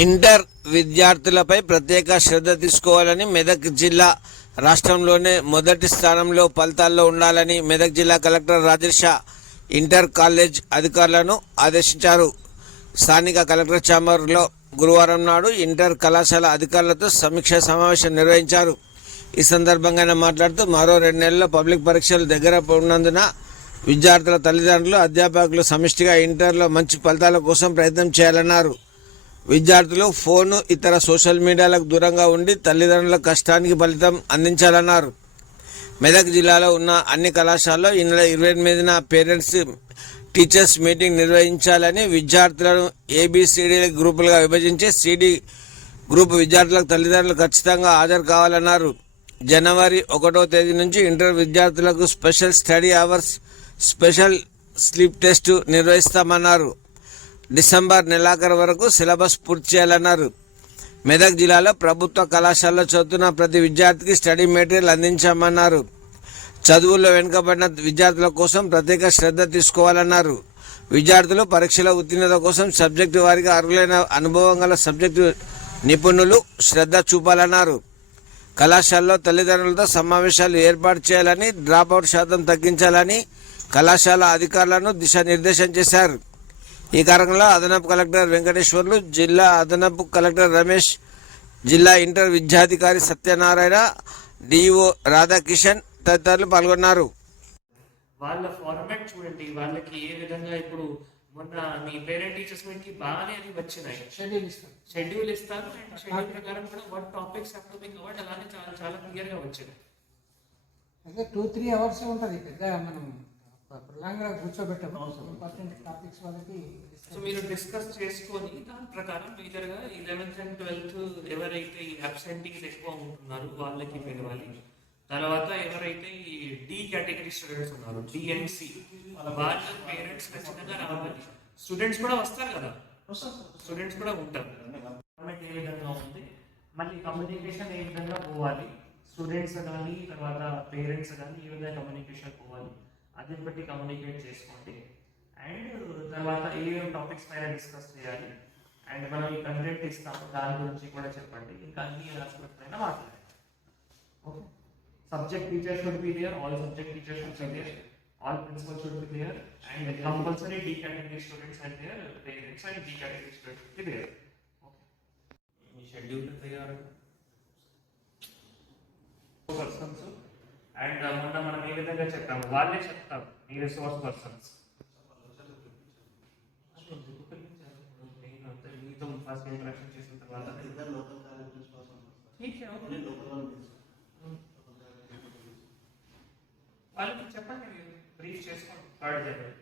Inter విద్యార్థులపై ప్రత్యేక శ్రద్ధ తీసుకోవాలని మెదక్ జిల్లా రాష్ట్రంలోనే మొదటి స్థానంలో ఫలితాల్లో ఉండాలని మెదక్ జిల్లా కలెక్టర్ రాజేష ఇంటర్ కాలేజ్ అధికారులను ఆదేశించారు. స్థానిక కలెక్టర్ ఛాంబర్లో గురువారం నాడు ఇంటర్ కళాశాల అధికారులతో సమీక్ష సమావేశం నిర్వహించారు. ఈ సందర్భంగా మాట్లాడుతూ మరో రెండు నెలల్లో పబ్లిక్ పరీక్షలు దగ్గర ఉన్నందున విద్యార్థుల తల్లిదండ్రులు అధ్యాపకులు సమిష్టిగా ఇంటర్లో మంచి ఫలితాల కోసం ప్రయత్నం చేయాలన్నారు. విద్యార్థులు ఫోను ఇతర సోషల్ మీడియాలకు దూరంగా ఉండి తల్లిదండ్రుల కష్టానికి ఫలితం అందించాలన్నారు. మెదక్ జిల్లాలో ఉన్న అన్ని కళాశాలలో ఈ నెల ఇరవై ఎనిమిదిన పేరెంట్స్ టీచర్స్ మీటింగ్ నిర్వహించాలని విద్యార్థులను ఏబిసిడి గ్రూపులుగా విభజించి సిడి గ్రూప్ విద్యార్థులకు తల్లిదండ్రులు ఖచ్చితంగా హాజరు కావాలన్నారు. జనవరి ఒకటో తేదీ నుంచి ఇంటర్ విద్యార్థులకు special study hours special slip test నిర్వహిస్తామన్నారు. December నెలాఖరు వరకు సిలబస్ పూర్తి చేయాలన్నారు. మెదక్ జిల్లాలో ప్రభుత్వ కళాశాలలో చదువుతున్న ప్రతి విద్యార్థికి స్టడీ మెటీరియల్ అందించామన్నారు. చదువుల్లో వెనుకబడిన విద్యార్థుల కోసం ప్రత్యేక శ్రద్ధ తీసుకోవాలన్నారు. విద్యార్థులు పరీక్షల ఉత్తీర్ణత కోసం సబ్జెక్టు వారికి అర్హులైన అనుభవం గల సబ్జెక్టు నిపుణులు శ్రద్ధ చూపాలన్నారు. కళాశాలలో తల్లిదండ్రులతో సమావేశాలు ఏర్పాటు చేయాలని డ్రాపౌట్ శాతం తగ్గించాలని కళాశాల అధికారులను దిశానిర్దేశం చేశారు. ఈ కార్యక్రమంలో అదనపు కలెక్టర్ వెంకటేశ్వర్లు జిల్లా అదనపు కలెక్టర్ రమేష్ జిల్లా ఇంటర్ విద్యాధికారి సత్యనారాయణ డిఓ రాధాకిషన్ తదితరులు పాల్గొన్నారు. వాళ్ళ ఫార్మాట్ చూడండి. వాళ్ళకి ఏ విధంగా ఇప్పుడు మొన్న మీ పేరెంట్ టీచర్స్ మీట్కి బాగానే అని వచ్చినాయి. షెడ్యూల్ ఇస్తాం షెడ్యూల్ ఇస్తారు. అండ్ షెడ్యూల్ ప్రకారం కూడా what topics have to be covered అలానే చాలా చాలా క్లియర్గా వచ్చినాయి అయితే టూ త్రీ అవర్స్ ఉంటుంది. పెద్ద మనం ప్రలాంగా కూర్చోబెట్టాము ఇంపార్టెంట్ టాపిక్స్ వాళ్ళకి సో మీరు డిస్కస్ చేసుకొని దాని ప్రకారం మేజర్గా ఇలెవెన్త్ అండ్ ట్వెల్త్ ఎవరైతే ఈ అబ్సెంటీస్ ఎక్కువ ఉంటున్నారు వాళ్ళకి పిలవాలి. తర్వాత ఎవరైతే ఈ డి కేటగిరీ స్టూడెంట్స్ ఉన్నారు డిఎన్సి వాళ్ళ పేరెంట్స్ ఖచ్చితంగా రావాలి. స్టూడెంట్స్ కూడా వస్తారు కదా. స్టూడెంట్స్ కూడా ఉంటారు. గవర్నమెంట్ ఏ విధంగా ఉంది? మళ్ళీ కమ్యూనికేషన్ ఏ విధంగా పోవాలి? స్టూడెంట్స్ కానీ తర్వాత పేరెంట్స్ కానీ ఏ విధంగా కమ్యూనికేషన్ పోవాలి? అది బట్టి కమ్యూనికేట్ చేసుకోండి. అండ్ తర్వాత ఏ టాపిక్స్ పైన డిస్కస్ చేయాలి? అండ్ మనం ఈ కంటెంట్ ఇస్తాము దాని గురించి కూడా చెప్పండి. ఇంకా అన్ని ఆస్పెక్ట్ పైన మాట్లాడండి okay subject teacher should be there all subject teacher should be there all principal should be there and compulsory D category students and their parents and D category students be there okay me schedule తయారు persons and మొన్న మనం ఈ విధంగా చెప్పాము వాళ్ళే చెప్తారు. ఈ resource persons మీతో ఫస్ట్ ఇంటరాక్షన్ చేసిన తర్వాత వాళ్ళకి చెప్పండి బ్రీఫ్ చేసుకోండి. థర్డ్ జనవరి